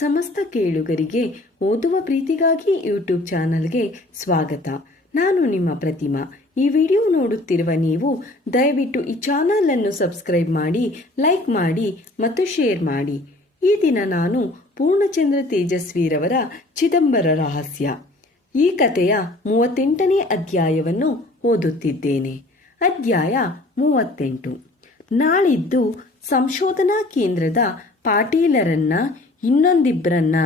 ಸಮಸ್ತ ಕೇಳುಗರಿಗೆ ಓದುವ ಪ್ರೀತಿಗಾಗಿ ಯೂಟ್ಯೂಬ್ ಚಾನಲ್ಗೆ ಸ್ವಾಗತ. ನಾನು ನಿಮ್ಮ ಪ್ರತಿಮಾ. ಈ ವಿಡಿಯೋ ನೋಡುತ್ತಿರುವ ನೀವು ದಯವಿಟ್ಟು ಈ ಚಾನಲ್ ಅನ್ನು ಸಬ್ಸ್ಕ್ರೈಬ್ ಮಾಡಿ, ಲೈಕ್ ಮಾಡಿ ಮತ್ತು ಶೇರ್ ಮಾಡಿ. ಈ ದಿನ ನಾನು ಪೂರ್ಣಚಂದ್ರ ತೇಜಸ್ವಿರವರ ಚಿದಂಬರ ರಹಸ್ಯ ಈ ಕಥೆಯ 38ನೇ ಅಧ್ಯಾಯವನ್ನು ಓದುತ್ತಿದ್ದೇನೆ. ಅಧ್ಯಾಯ 38. ನಾಳಿದ್ದು ಸಂಶೋಧನಾ ಕೇಂದ್ರದ ಪಾಟೀಲರನ್ನ, ಇನ್ನೊಂದಿಬ್ಬರನ್ನ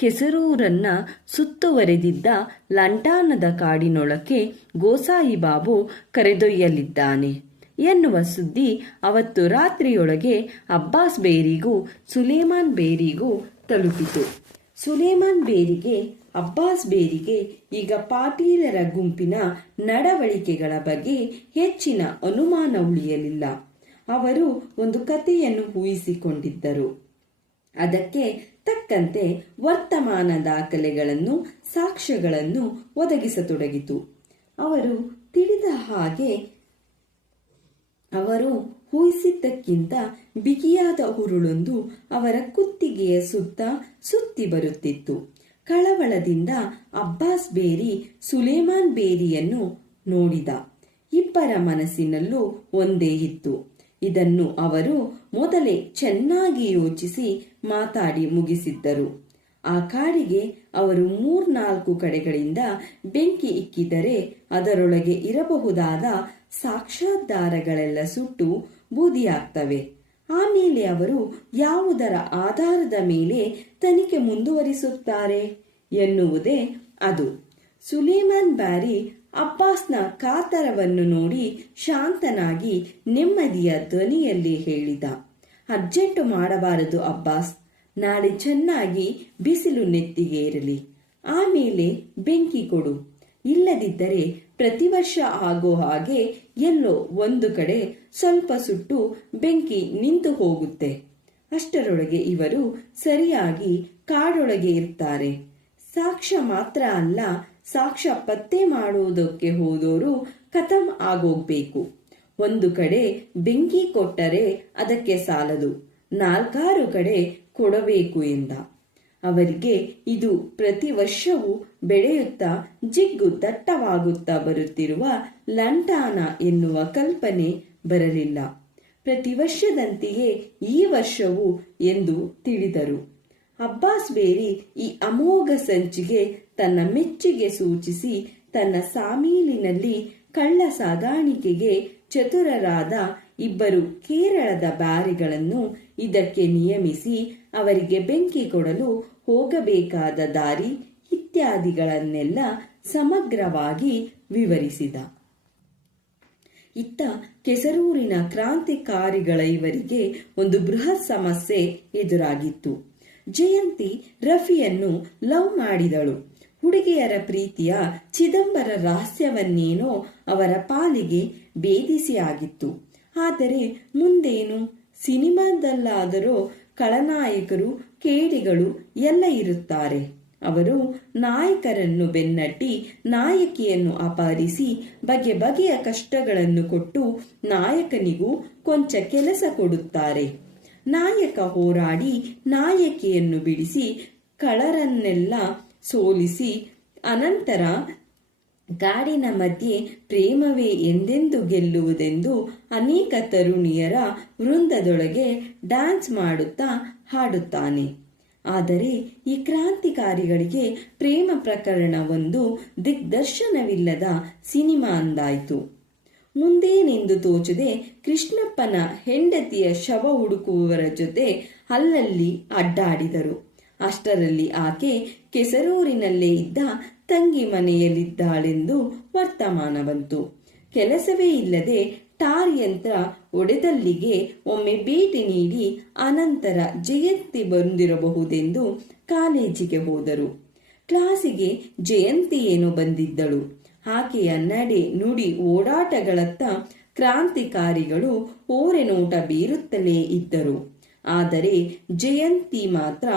ಕೆಸರೂರನ್ನ ಸುತ್ತುವರೆದಿದ್ದ ಲಂಟಾನದ ಕಾಡಿನೊಳಕ್ಕೆ ಗೋಸಾಯಿ ಬಾಬು ಕರೆದೊಯ್ಯಲಿದ್ದಾನೆ ಎನ್ನುವ ಸುದ್ದಿ ಅವತ್ತು ರಾತ್ರಿಯೊಳಗೆ ಅಬ್ಬಾಸ್ ಬೇರಿಗೂ ಸುಲೇಮಾನ್ ಬೇರಿಗೂ ತಲುಪಿತು. ಸುಲೇಮಾನ್ ಬೇರಿಗೆ ಅಬ್ಬಾಸ್ ಬೇರಿಗೆ ಈಗ ಪಾಟೀಲರ ಗುಂಪಿನ ನಡವಳಿಕೆಗಳ ಬಗ್ಗೆ ಹೆಚ್ಚಿನ ಅನುಮಾನ ಉಳಿಯಲಿಲ್ಲ. ಅವರು ಒಂದು ಕಥೆಯನ್ನು ಊಹಿಸಿಕೊಂಡಿದ್ದರು. ಅದಕ್ಕೆ ತಕ್ಕಂತೆ ವರ್ತಮಾನ ದಾಖಲೆಗಳನ್ನು, ಸಾಕ್ಷ್ಯಗಳನ್ನು ಒದಗಿಸತೊಡಗಿತು. ಅವರು ತಿಳಿದ ಹಾಗೆ ಅವರು ಊಹಿಸಿದ್ದಕ್ಕಿಂತ ಬಿಗಿಯಾದ ಉರುಳೊಂದು ಅವರ ಕುತ್ತಿಗೆಯ ಸುತ್ತ ಸುತ್ತಿ ಬರುತ್ತಿತ್ತು. ಕಳವಳದಿಂದ ಅಬ್ಬಾಸ್ ಬೇರಿ ಸುಲೇಮಾನ್ ಬೇರಿಯನ್ನು ನೋಡಿದ. ಇಬ್ಬರ ಮನಸ್ಸಿನಲ್ಲೂ ಒಂದೇ ಇತ್ತು. ಇದನ್ನು ಅವರು ಮೊದಲೇ ಚೆನ್ನಾಗಿ ಯೋಚಿಸಿ ಮಾತಾಡಿ ಮುಗಿಸಿದ್ದರು. ಆ ಕಾಡಿಗೆ ಅವರು 3-4 ಕಡೆಗಳಿಂದ ಬೆಂಕಿ ಇಕ್ಕಿದರೆ ಅದರೊಳಗೆ ಇರಬಹುದಾದ ಸಾಕ್ಷ್ಯಾಧಾರಗಳೆಲ್ಲ ಸುಟ್ಟು ಬೂದಿಯಾಗ್ತವೆ. ಆಮೇಲೆ ಅವರು ಯಾವುದರ ಆಧಾರದ ಮೇಲೆ ತನಿಖೆ ಮುಂದುವರಿಸುತ್ತಾರೆ ಎನ್ನುವುದೇ ಅದು. ಸುಲೇಮಾನ್ ಬಾರಿ ಅಬ್ಬಾಸ್ನ ಕಾತರವನ್ನು ನೋಡಿ ಶಾಂತನಾಗಿ ನೆಮ್ಮದಿಯ ಧ್ವನಿಯಲ್ಲಿ ಹೇಳಿದ, ಅರ್ಜೆಂಟು ಮಾಡಬಾರದು ಅಬ್ಬಾಸ್. ನಾಳೆ ಚೆನ್ನಾಗಿ ಬಿಸಿಲು ನೆತ್ತಿಗೆ ಇರಲಿ, ಆಮೇಲೆ ಬೆಂಕಿ ಕೊಡು. ಇಲ್ಲದಿದ್ದರೆ ಪ್ರತಿ ವರ್ಷ ಆಗೋ ಹಾಗೆ ಎಲ್ಲೋ ಒಂದು ಕಡೆ ಸ್ವಲ್ಪ ಸುಟ್ಟು ಬೆಂಕಿ ನಿಂತು ಹೋಗುತ್ತೆ. ಅಷ್ಟರೊಳಗೆ ಇವರು ಸರಿಯಾಗಿ ಕಾಡೊಳಗೆ ಇರ್ತಾರೆ. ಸಾಕ್ಷ್ಯ ಮಾತ್ರ ಅಲ್ಲ, ಸಾಕ್ಷ್ಯ ಪತ್ತೆ ಮಾಡುವುದಕ್ಕೆ ಹೋದೋರು ಖತಮ್ ಆಗೋಗ್ಬೇಕು. ಒಂದು ಕಡೆ ಬೆಂಕಿ ಕೊಟ್ಟರೆ ಅದಕ್ಕೆ ಸಾಲದು, 4-6 ಕಡೆ ಕೊಡಬೇಕು ಎಂದ. ಅವರಿಗೆ ಇದು ಪ್ರತಿ ವರ್ಷವೂ ಬೆಳೆಯುತ್ತಾ ಜಿಗ್ಗು ದಟ್ಟವಾಗುತ್ತಾ ಬರುತ್ತಿರುವ ಲಂಟಾನ ಎನ್ನುವ ಕಲ್ಪನೆ ಬರಲಿಲ್ಲ. ಪ್ರತಿ ವರ್ಷದಂತೆಯೇ ಈ ವರ್ಷವೂ ಎಂದು ತಿಳಿದರು. ಅಬ್ಬಾಸ್ ಬೇರಿ ಈ ಅಮೋಘ ಸಂಚಿಗೆ ತನ್ನ ಮೆಚ್ಚುಗೆ ಸೂಚಿಸಿ ತನ್ನ ಸಾಮೀಲಿನಲ್ಲಿ ಕಳ್ಳ ಸಾಗಾಣಿಕೆಗೆ ಚತುರರಾದ 2 ಕೇರಳದ ಬಾರಿಗಳನ್ನು ಇದಕ್ಕೆ ನಿಯಮಿಸಿ ಅವರಿಗೆ ಬೆಂಕಿ ಕೊಡಲು ಹೋಗಬೇಕಾದ ದಾರಿ ಇತ್ಯಾದಿಗಳನ್ನೆಲ್ಲ ಸಮಗ್ರವಾಗಿ ವಿವರಿಸಿದ. ಇತ್ತ ಕೆಸರೂರಿನ ಕ್ರಾಂತಿಕಾರಿಗಳ ಇವರಿಗೆ ಒಂದು ಬೃಹತ್ ಸಮಸ್ಯೆ ಎದುರಾಗಿತ್ತು. ಜಯಂತಿ ರಫಿಯನ್ನು ಲವ್ ಮಾಡಿದಳು. ಹುಡುಗಿಯರ ಪ್ರೀತಿಯ ಚಿದಂಬರ ರಹಸ್ಯವನ್ನೇನೋ ಅವರ ಪಾಲಿಗೆ ಭೇದಿಸಿ ಆಗಿತ್ತು. ಆದರೆ ಮುಂದೇನು? ಸಿನಿಮಾದಲ್ಲಾದರೂ ಖಳನಾಯಕರು, ಕೇಡಿಗಳು ಎಲ್ಲ ಇರುತ್ತಾರೆ. ಅವರು ನಾಯಕರನ್ನು ಬೆನ್ನಟ್ಟಿ ನಾಯಕಿಯನ್ನು ಅಪಹರಿಸಿ ಬಗೆ ಬಗೆಯ ಕಷ್ಟಗಳನ್ನು ಕೊಟ್ಟು ನಾಯಕನಿಗೂ ಕೊಂಚ ಕೆಲಸ ಕೊಡುತ್ತಾರೆ. ನಾಯಕ ಹೋರಾಡಿ ನಾಯಕಿಯನ್ನು ಬಿಡಿಸಿ ಕಳ್ಳರನ್ನೆಲ್ಲ ಸೋಲಿಸಿ ಅನಂತರ ಕಾಡಿನ ಮಧ್ಯೆ ಪ್ರೇಮವೇ ಎಂದೆಂದು ಗೆಲ್ಲುವುದೆಂದು ಅನೇಕ ತರುಣಿಯರ ವೃಂದದೊಳಗೆ ಡ್ಯಾನ್ಸ್ ಮಾಡುತ್ತಾ ಹಾಡುತ್ತಾನೆ. ಆದರೆ ಈ ಕ್ರಾಂತಿಕಾರಿಗಳಿಗೆ ಪ್ರೇಮ ಪ್ರಕರಣ ಒಂದು ದಿಗ್ದರ್ಶನವಿಲ್ಲದ ಸಿನಿಮಾ ಅಂದಾಯಿತು. ಮುಂದೇನೆಂದು ತೋಚದೆ ಕೃಷ್ಣಪ್ಪನ ಹೆಂಡತಿಯ ಶವ ಹುಡುಕುವವರ ಜೊತೆ ಅಲ್ಲಲ್ಲಿ ಅಡ್ಡಾಡಿದರು. ಅಷ್ಟರಲ್ಲಿ ಆಕೆ ಕೆಸರೂರಿನಲ್ಲೇ ಇದ್ದ ತಂಗಿ ಮನೆಯಲ್ಲಿದ್ದಾಳೆಂದು ವರ್ತಮಾನ ಬಂತು. ಕೆಲಸವೇ ಇಲ್ಲದೆ ಟಾರ್ ಯಂತ್ರ ಒಡೆದಲ್ಲಿಗೆ ಒಮ್ಮೆ ಭೇಟಿ ನೀಡಿ ಅನಂತರ ಜಯಂತಿ ಬಂದಿರಬಹುದೆಂದು ಕಾಲೇಜಿಗೆ ಹೋದರು. ಕ್ಲಾಸಿಗೆ ಜಯಂತಿ ಏನೋ ಬಂದಿದ್ದಳು. ಆಕೆಯ ನಡೆ, ನುಡಿ, ಓಡಾಟಗಳತ್ತ ಕ್ರಾಂತಿಕಾರಿಗಳು ಓರೆನೋಟ ಬೀರುತ್ತಲೇ ಇದ್ದರು. ಆದರೆ ಜಯಂತಿ ಮಾತ್ರ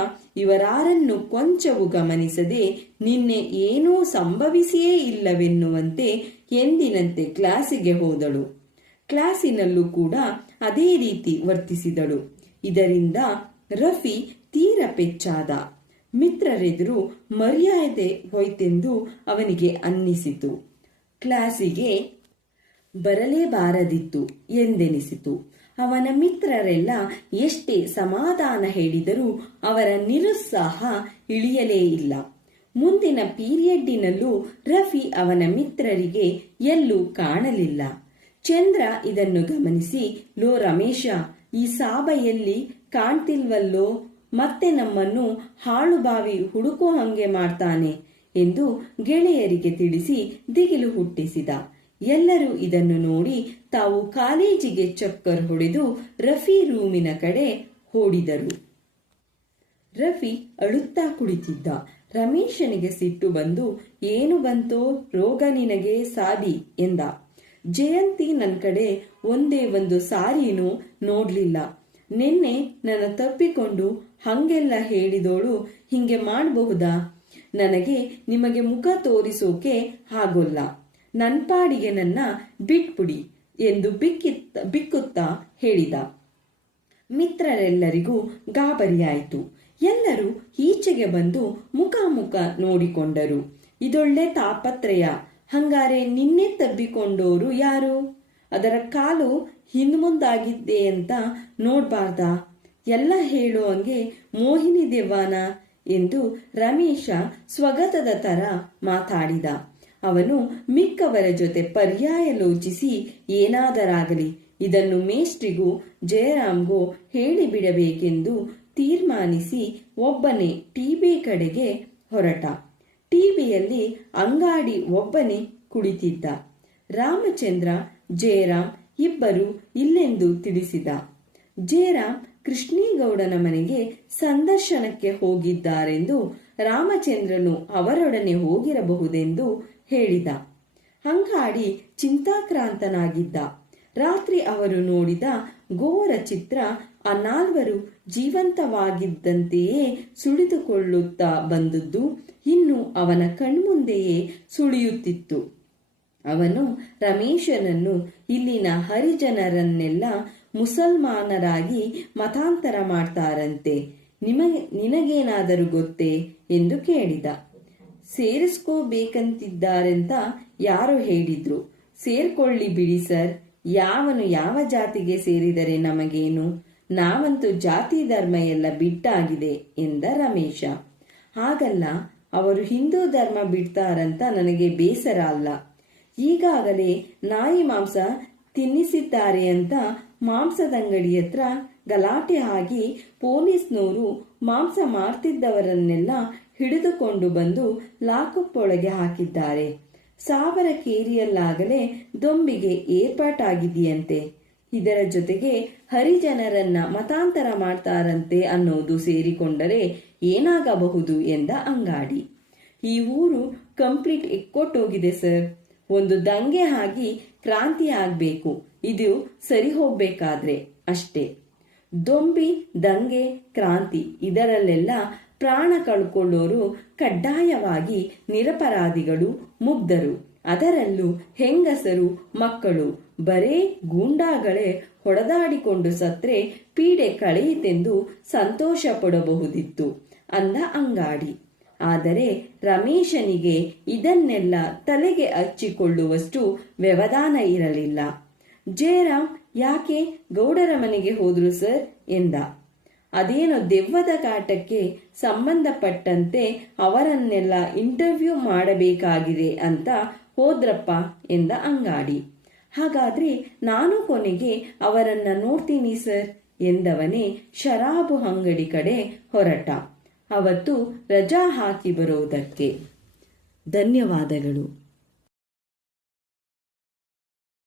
ಇವರಾರನ್ನು ಕೊಂಚವೂ ಗಮನಿಸದೆ ನಿನ್ನೆ ಏನೂ ಸಂಭವಿಸಿಯೇ ಇಲ್ಲವೆನ್ನುವಂತೆ ಎಂದಿನಂತೆ ಕ್ಲಾಸಿಗೆ ಹೋದಳು. ಕ್ಲಾಸಿನಲ್ಲೂ ಕೂಡ ಅದೇ ರೀತಿ ವರ್ತಿಸಿದಳು. ಇದರಿಂದ ರಫಿ ತೀರ ಪೆಚ್ಚಾದ. ಮಿತ್ರರೆದುರು ಮರ್ಯಾದೆ ಹೋಯ್ತೆಂದು ಅವನಿಗೆ ಅನ್ನಿಸಿತು. ಕ್ಲಾಸಿಗೆ ಬರಲೇಬಾರದಿತ್ತು ಎಂದೆನಿಸಿತು. ಅವನ ಮಿತ್ರರೆಲ್ಲ ಎಷ್ಟೇ ಸಮಾಧಾನ ಹೇಳಿದರೂ ಅವರ ನಿರುತ್ಸಾಹ ಇಳಿಯಲೇ ಇಲ್ಲ. ಮುಂದಿನ ಪೀರಿಯಡ್ಡಿನಲ್ಲೂ ರಫಿ ಅವನ ಮಿತ್ರರಿಗೆ ಎಲ್ಲೂ ಕಾಣಲಿಲ್ಲ. ಚಂದ್ರ ಇದನ್ನು ಗಮನಿಸಿ, ಲೋ ರಮೇಶ, ಈ ಸಾಬ ಎಲ್ಲಿ ಕಾಣ್ತಿಲ್ವಲ್ಲೋ, ಮತ್ತೆ ನಮ್ಮನ್ನು ಹಾಳುಬಾವಿ ಹುಡುಕೋ ಹಂಗೆ ಮಾಡ್ತಾನೆ ಎಂದು ಗೆಳೆಯರಿಗೆ ತಿಳಿಸಿ ದಿಗಿಲು ಹುಟ್ಟಿಸಿದ. ಎಲ್ಲರೂ ಇದನ್ನು ನೋಡಿ ತಾವು ಕಾಲೇಜಿಗೆ ಚಕ್ಕರ್ ಹೊಡೆದು ರಫಿ ರೂಮಿನ ಕಡೆ ಓಡಿದರು. ರಫಿ ಅಳುತ್ತಾ ಕುಳಿತಿದ್ದ. ರಮೇಶನಿಗೆ ಸಿಟ್ಟು ಬಂದು, ಏನು ಬಂತೋ ರೋಗ ನಿನಗೆ ಸಾಬಿ ಎಂದ. ಜಯಂತಿ ನನ್ನ ಕಡೆ ಒಂದೇ ಒಂದು ಸಾರಿನೂ ನೋಡ್ಲಿಲ್ಲ. ನಿನ್ನೆ ನನ್ನ ತಪ್ಪಿಕೊಂಡು ಹಂಗೆಲ್ಲ ಹೇಳಿದೋಳು ಹಿಂಗೆ ಮಾಡಬಹುದಾ? ನನಗೆ ನಿಮಗೆ ಮುಖ ತೋರಿಸೋಕೆ ಆಗೋಲ್ಲ. ನನ್ನ ಪಾಡಿಗೆ ನನ್ನ ಬಿಟ್ಬಿಡಿ ಎಂದು ಬಿಕ್ಕುತ್ತಾ ಹೇಳಿದ. ಮಿತ್ರರೆಲ್ಲರಿಗೂ ಗಾಬರಿಯಾಯಿತು. ಎಲ್ಲರೂ ಈಚೆಗೆ ಬಂದು ಮುಖಾಮುಖ ನೋಡಿಕೊಂಡರು. ಇದೊಳ್ಳೆ ತಾಪತ್ರಯ. ಹಂಗಾರೆ ನಿನ್ನೆ ತಬ್ಬಿಕೊಂಡೋರು ಯಾರು? ಅದರ ಕಾಲು ಹಿಂದ್ಮುಂದಾಗಿದ್ದೆ ಅಂತ ನೋಡ್ಬಾರ್ದಾ? ಎಲ್ಲ ಹೇಳೋ ಹಂಗೆ ಮೋಹಿನಿ ದೆವ್ವಾನ ಎಂದು ರಮೇಶ ಸ್ವಗತದ ತರ ಮಾತಾಡಿದ. ಅವನು ಮಿಕ್ಕವರ ಜೊತೆ ಪರ್ಯಾಯಲೋಚಿಸಿ, ಏನಾದರಾಗಲಿ ಇದನ್ನು ಮೇಷ್ಟ್ರಿಗೂ ಜಯರಾಮ್ಗೂ ಹೇಳಿಬಿಡಬೇಕೆಂದು ತೀರ್ಮಾನಿಸಿ ಒಬ್ಬನೇ ಟಿಬಿ ಕಡೆಗೆ ಹೊರಟ. ಟಿಬಿಯಲ್ಲಿ ಅಂಗಾಡಿ ಒಬ್ಬನೇ ಕುಳಿತಿದ್ದ. ರಾಮಚಂದ್ರ, ಜಯರಾಮ್ ಇಬ್ಬರು ಇಲ್ಲೆಂದು ತಿಳಿಸಿದ. ಜಯರಾಮ್ ಕೃಷ್ಣೇಗೌಡನ ಮನೆಗೆ ಸಂದರ್ಶನಕ್ಕೆ ಹೋಗಿದ್ದಾರೆಂದು, ರಾಮಚಂದ್ರನು ಅವರೊಡನೆ ಹೋಗಿರಬಹುದೆಂದು ಹೇಳಿದ. ಅಂಗಾಡಿ ಚಿಂತಾಕ್ರಾಂತನಾಗಿದ್ದ. ರಾತ್ರಿ ಅವರು ನೋಡಿದ ಘೋರ ಚಿತ್ರ ಆ ನಾಲ್ವರು ಜೀವಂತವಾಗಿದ್ದಂತೆಯೇ ಸುಳಿದುಕೊಳ್ಳುತ್ತಾ ಬಂದದ್ದು ಇನ್ನು ಅವನ ಕಣ್ಮುಂದೆಯೇ ಸುಳಿಯುತ್ತಿತ್ತು. ಅವನು ರಮೇಶನನ್ನು ಇಲ್ಲಿನ ಹರಿಜನರನ್ನೆಲ್ಲ ಮುಸಲ್ಮಾನರಾಗಿ ಮತಾಂತರ ಮಾಡ್ತಾರಂತೆ, ನಿನಗೇನಾದರೂ ಗೊತ್ತೇ ಎಂದು ಕೇಳಿದ. ಸೇರಿಸ್ಕೋಬೇಕಂತಿದ್ದಾರೆಂತ ಯಾರೋ ಹೇಳಿದ್ರು. ಸೇರ್ಕೊಳ್ಳಿ ಬಿಡಿ ಸರ್, ಯಾವನು ಯಾವ ಜಾತಿಗೆ ಸೇರಿದರೆ ನಮಗೇನು, ನಾವಂತೂ ಜಾತಿ ಧರ್ಮ ಎಲ್ಲ ಬಿಟ್ಟಾಗಿದೆ ಎಂದ ರಮೇಶ. ಹಾಗಲ್ಲ, ಅವರು ಹಿಂದೂ ಧರ್ಮ ಬಿಡ್ತಾರಂತ ನನಗೆ ಬೇಸರ ಅಲ್ಲ. ಈಗಾಗಲೇ ನಾಯಿ ಮಾಂಸ ತಿನ್ನಿಸಿದ್ದಾರೆ ಅಂತ ಮಾಂಸದಂಗಡಿ ಹತ್ರ ಗಲಾಟೆ ಆಗಿ ಪೊಲೀಸ್ನವರು ಮಾಂಸ ಮಾರ್ತಿದ್ದವರನ್ನೆಲ್ಲ ಹಿಡಿದುಕೊಂಡು ಬಂದು ಲಾಕಪ್ ಒಳಗೆ ಹಾಕಿದ್ದಾರೆ. ಸಾವರಕೇರಿಯಲ್ಲಾಗಲೇ ದೊಂಬಿಗೆ ಏರ್ಪಾಟಾಗಿದೆಯಂತೆ. ಇದರ ಜೊತೆಗೆ ಹರಿಜನರನ್ನ ಮತಾಂತರ ಮಾಡ್ತಾರಂತೆ ಅನ್ನೋದು ಸೇರಿಕೊಂಡರೆ ಏನಾಗಬಹುದು ಎಂದ ಅಂಗಾಡಿ. ಈ ಊರು ಕಂಪ್ಲೀಟ್ ಎಕ್ಕೊಟ್ಟೋಗಿದೆ ಸರ್. ಒಂದು ದಂಗೆ ಆಗಿ ಕ್ರಾಂತಿ ಆಗ್ಬೇಕು, ಇದು ಸರಿ ಹೋಗ್ಬೇಕಾದ್ರೆ ಅಷ್ಟೇ. ದೊಂಬಿ, ದಂಗೆ, ಕ್ರಾಂತಿ ಇದರಲ್ಲೆಲ್ಲ ಪ್ರಾಣ ಕಳ್ಕೊಳ್ಳೋರು ಕಡ್ಡಾಯವಾಗಿ ನಿರಪರಾಧಿಗಳು, ಮುಗ್ಧರು. ಅದರಲ್ಲೂ ಹೆಂಗಸರು, ಮಕ್ಕಳು ಬರೇ ಗೂಂಡಾಗಳೇ ಹೊಡೆದಾಡಿಕೊಂಡು ಸತ್ರೆ ಪೀಡೆ ಕಳೆಯಿತೆಂದು ಸಂತೋಷ ಪಡಬಹುದಿತ್ತು ಅಂದ ಅಂಗಾಡಿ. ಆದರೆ ರಮೇಶನಿಗೆ ಇದನ್ನೆಲ್ಲ ತಲೆಗೆ ಹಚ್ಚಿಕೊಳ್ಳುವಷ್ಟು ವ್ಯವಧಾನ ಇರಲಿಲ್ಲ. ಜಯರಾಮ್ ಯಾಕೆ ಗೌಡರ ಮನೆಗೆ ಹೋದ್ರು ಸರ್ ಎಂದ. ಅದೇನೋ ದೆವ್ವದ ಕಾಟಕ್ಕೆ ಸಂಬಂಧಪಟ್ಟಂತೆ ಅವರನ್ನೆಲ್ಲ ಇಂಟರ್ವ್ಯೂ ಮಾಡಬೇಕಾಗಿದೆ ಅಂತ ಹೋದ್ರಪ್ಪ ಎಂದ ಅಂಗಾಡಿ. ಹಾಗಾದ್ರೆ ನಾನು ಕೊನೆಗೆ ಅವರನ್ನ ನೋಡ್ತೀನಿ ಸರ್ ಎಂದವನೇ ಶರಾಬು ಅಂಗಡಿ ಕಡೆ ಹೊರಟ. ಅವತ್ತು ರಜಾ ಹಾಕಿ ಬರೋದಕ್ಕೆ. ಧನ್ಯವಾದಗಳು.